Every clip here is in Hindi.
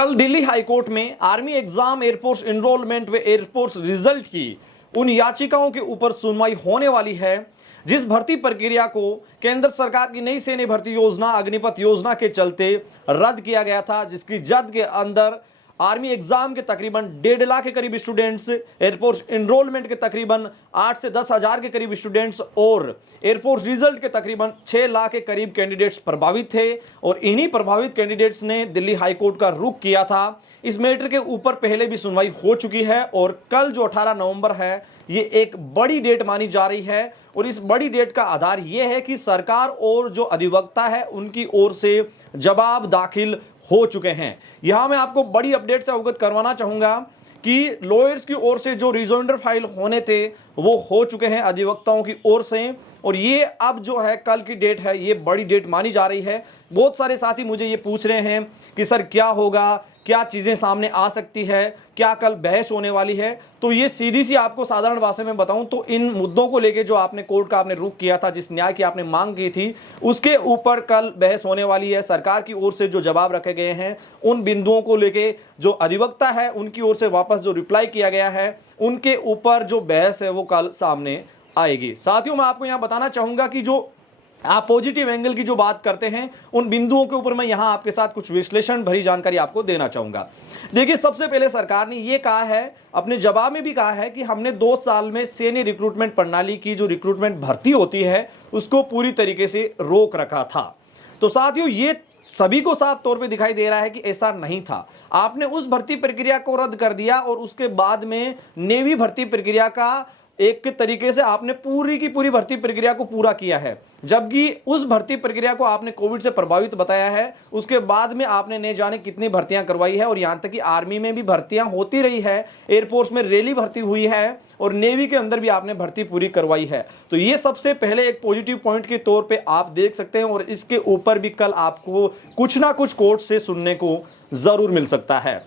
कल दिल्ली हाईकोर्ट में आर्मी एग्जाम, एयरफोर्स एनरोलमेंट व एयरफोर्स रिजल्ट की उन याचिकाओं के ऊपर सुनवाई होने वाली है जिस भर्ती प्रक्रिया को केंद्र सरकार की नई सैन्य भर्ती योजना अग्निपथ योजना के चलते रद्द किया गया था, जिसकी जद के अंदर आर्मी एग्जाम के तकरीबन 1.5 लाख के करीब स्टूडेंट्स, एयरफोर्स एनरोलमेंट के तकरीबन 8 से 10 हजार के करीब स्टूडेंट्स और एयरफोर्स रिजल्ट के तकरीबन 6 लाख के करीब कैंडिडेट्स प्रभावित थे। और इन्हीं प्रभावित कैंडिडेट्स ने दिल्ली हाईकोर्ट का रुख किया था। इस मैटर के ऊपर पहले भी सुनवाई हो चुकी है और कल जो 18 नवंबर है ये एक बड़ी डेट मानी जा रही है। और इस बड़ी डेट का आधार यह है कि सरकार और जो अधिवक्ता है उनकी ओर से जवाब दाखिल हो चुके हैं। यहां मैं आपको बड़ी अपडेट से अवगत करवाना चाहूंगा कि लॉयर्स की ओर से जो रिजोइंडर फाइल होने थे वो हो चुके हैं अधिवक्ताओं की ओर से। और ये अब जो है कल की डेट है ये बड़ी डेट मानी जा रही है। बहुत सारे साथी मुझे ये पूछ रहे हैं कि सर क्या होगा, क्या चीजें सामने आ सकती है, क्या कल बहस होने वाली है। तो ये सीधी सी आपको साधारण भाषा में बताऊं तो इन मुद्दों को लेके जो आपने कोर्ट का आपने रुख किया था, जिस न्याय की आपने मांग की थी, उसके ऊपर कल बहस होने वाली है। सरकार की ओर से जो जवाब रखे गए हैं उन बिंदुओं को लेके जो अधिवक्ता है उनकी ओर से वापस जो रिप्लाई किया गया है उनके ऊपर जो बहस है वो कल सामने आएगी। साथियों, मैं आपको यहां बताना चाहूंगा कि जो आप पॉजिटिव एंगल की जो बात करते हैं उन बिंदुओं के ऊपर मैं यहां आपके साथ कुछ विश्लेषण भरी जानकारी आपको देना चाहूंगा। देखिए, सबसे पहले सरकार ने यह कहा है, अपने जवाब में भी कहा है कि हमने 2 साल में सैन्य रिक्रूटमेंट प्रणाली की जो रिक्रूटमेंट भर्ती होती है उसको पूरी तरीके से रोक रखा था। तो साथियों, ये सभी को साफ तौर पे दिखाई दे रहा है कि ऐसा नहीं था। आपने उस भर्ती प्रक्रिया को रद्द कर दिया और उसके बाद में नेवी भर्ती प्रक्रिया का एक तरीके से आपने पूरी की पूरी भर्ती प्रक्रिया को पूरा किया है, जबकि उस भर्ती प्रक्रिया को आपने कोविड से प्रभावित बताया है। उसके बाद में आपने न जाने कितनी भर्तियां करवाई है और यहां तक कि आर्मी में भी भर्तियां होती रही है, एयरफोर्स में रैली भर्ती हुई है और नेवी के अंदर भी आपने भर्ती पूरी करवाई है। तो ये सबसे पहले एक पॉजिटिव पॉइंट के तौर पर आप देख सकते हैं और इसके ऊपर भी कल आपको कुछ ना कुछ कोर्ट से सुनने को जरूर मिल सकता है।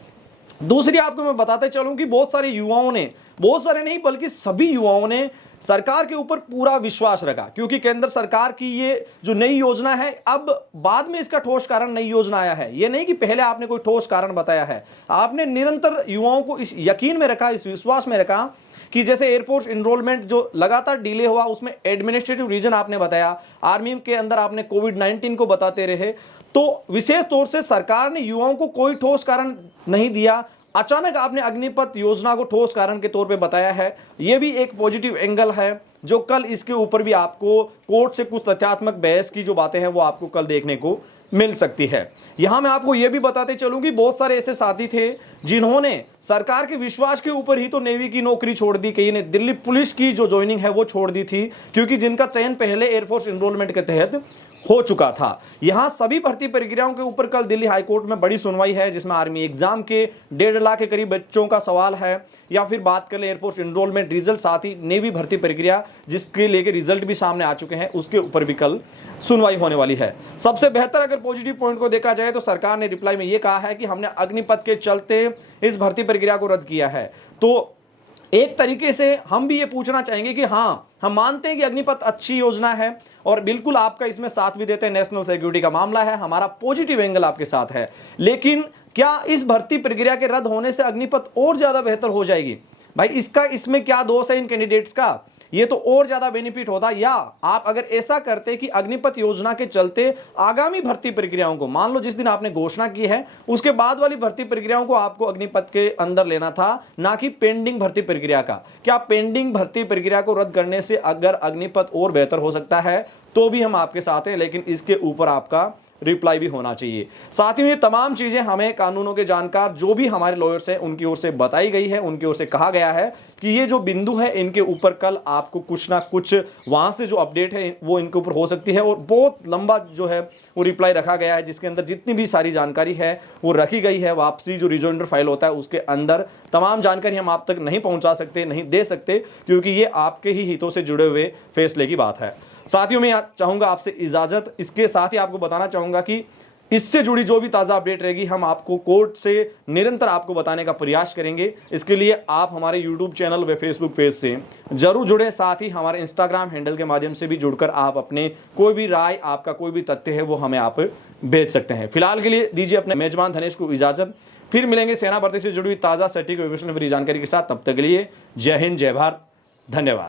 दूसरी आपको मैं बताते चलूं कि बहुत सारे युवाओं ने, बहुत सारे नहीं बल्कि सभी युवाओं ने सरकार के ऊपर पूरा विश्वास रखा, क्योंकि केंद्र सरकार की ये जो नई योजना है, अब बाद में इसका ठोस कारण नई योजना आया है। ये नहीं कि पहले आपने कोई ठोस कारण बताया है। आपने निरंतर युवाओं को इस यकीन में रखा, इस विश्वास में रखा कि जैसे एयरफोर्स एनरोलमेंट जो लगातार डिले हुआ उसमें एडमिनिस्ट्रेटिव रीजन आपने बताया, आर्मी के अंदर आपने कोविड-19 को बताते रहे। तो विशेष तौर से सरकार ने युवाओं को कोई ठोस कारण नहीं दिया, अचानक आपने अग्निपथ योजना को ठोस कारण के तौर पे बताया है। यह भी एक पॉजिटिव एंगल है जो कल इसके ऊपर भी आपको कोर्ट से कुछ तथ्यात्मक बहस की जो बातें हैं वो आपको कल देखने को मिल सकती है। यहां मैं आपको यह भी बताते चलूं कि बहुत सारे ऐसे साथी थे जिन्होंने सरकार के विश्वास के ऊपर ही तो नेवी की नौकरी छोड़ दी, कई ने दिल्ली पुलिस की जो ज्वाइनिंग है वो छोड़ दी थी, क्योंकि जिनका चयन पहले एयरफोर्स एनरोलमेंट के तहत हो चुका था। यहां सभी भर्ती प्रक्रियाओं के ऊपर कल दिल्ली हाईकोर्ट में बड़ी सुनवाई है, जिसमें आर्मी एग्जाम के 1.5 लाख के करीब बच्चों का सवाल है, या फिर बात कर ले एयरफोर्स एनरोलमेंट रिजल्ट, साथ ही नेवी भर्ती प्रक्रिया जिसके लेके रिजल्ट भी सामने आ चुके हैं, उसके ऊपर भी कल सुनवाई होने वाली है। सबसे बेहतर अगर पॉजिटिव पॉइंट को देखा जाए तो सरकार ने रिप्लाई में यह कहा है कि हमने अग्निपथ के चलते इस भर्ती प्रक्रिया को रद्द किया है। तो एक तरीके से हम भी ये पूछना चाहेंगे कि हां, हम मानते हैं कि अग्निपथ अच्छी योजना है और बिल्कुल आपका इसमें साथ भी देते हैं, नेशनल सिक्योरिटी का मामला है, हमारा पॉजिटिव एंगल आपके साथ है। लेकिन क्या इस भर्ती प्रक्रिया के रद्द होने से अग्निपथ और ज्यादा बेहतर हो जाएगी? भाई, इसमें क्या दोष है इन कैंडिडेट्स का? ये तो और ज्यादा बेनिफिट होता। या आप अगर ऐसा करते कि अग्निपथ योजना के चलते आगामी भर्ती प्रक्रियाओं को, मान लो जिस दिन आपने घोषणा की है उसके बाद वाली भर्ती प्रक्रियाओं को आपको अग्निपथ के अंदर लेना था, ना कि पेंडिंग भर्ती प्रक्रिया का। क्या पेंडिंग भर्ती प्रक्रिया को रद्द करने से अगर अग्निपथ और बेहतर हो सकता है तो भी हम आपके साथ हैं, लेकिन इसके ऊपर आपका रिप्लाई भी होना चाहिए। साथ ही ये तमाम चीजें हमें कानूनों के जानकार जो भी हमारे लॉयर्स हैं उनकी ओर से बताई गई है, उनकी ओर से कहा गया है कि ये जो बिंदु है इनके ऊपर कल आपको कुछ ना कुछ वहां से जो अपडेट है वो इनके ऊपर हो सकती है। और बहुत लंबा जो है वो रिप्लाई रखा गया है, जिसके अंदर जितनी भी सारी जानकारी है वो रखी गई है। वापसी जो रिजोइंडर फाइल होता है उसके अंदर तमाम जानकारी हम आप तक नहीं पहुंचा सकते, नहीं दे सकते, क्योंकि ये आपके ही हितों से जुड़े हुए फैसले की बात है। साथियों, मैं चाहूंगा आपसे इजाजत। इसके साथ ही आपको बताना चाहूंगा कि इससे जुड़ी जो भी ताज़ा अपडेट रहेगी हम आपको कोर्ट से निरंतर आपको बताने का प्रयास करेंगे। इसके लिए आप हमारे यूट्यूब चैनल व फेसबुक पेज से जरूर जुड़ें, साथ ही हमारे इंस्टाग्राम हैंडल के माध्यम से भी जुड़कर आप अपने कोई भी राय, आपका कोई भी तथ्य है वो हमें आप भेज सकते हैं। फिलहाल के लिए दीजिए अपने मेजबान धनेश को इजाजत। फिर मिलेंगे सेना भर्ती से जुड़ी हुई ताज़ा सटीक और विश्वसनीय जानकारी के साथ। तब तक के लिए जय हिंद, जय भारत, धन्यवाद।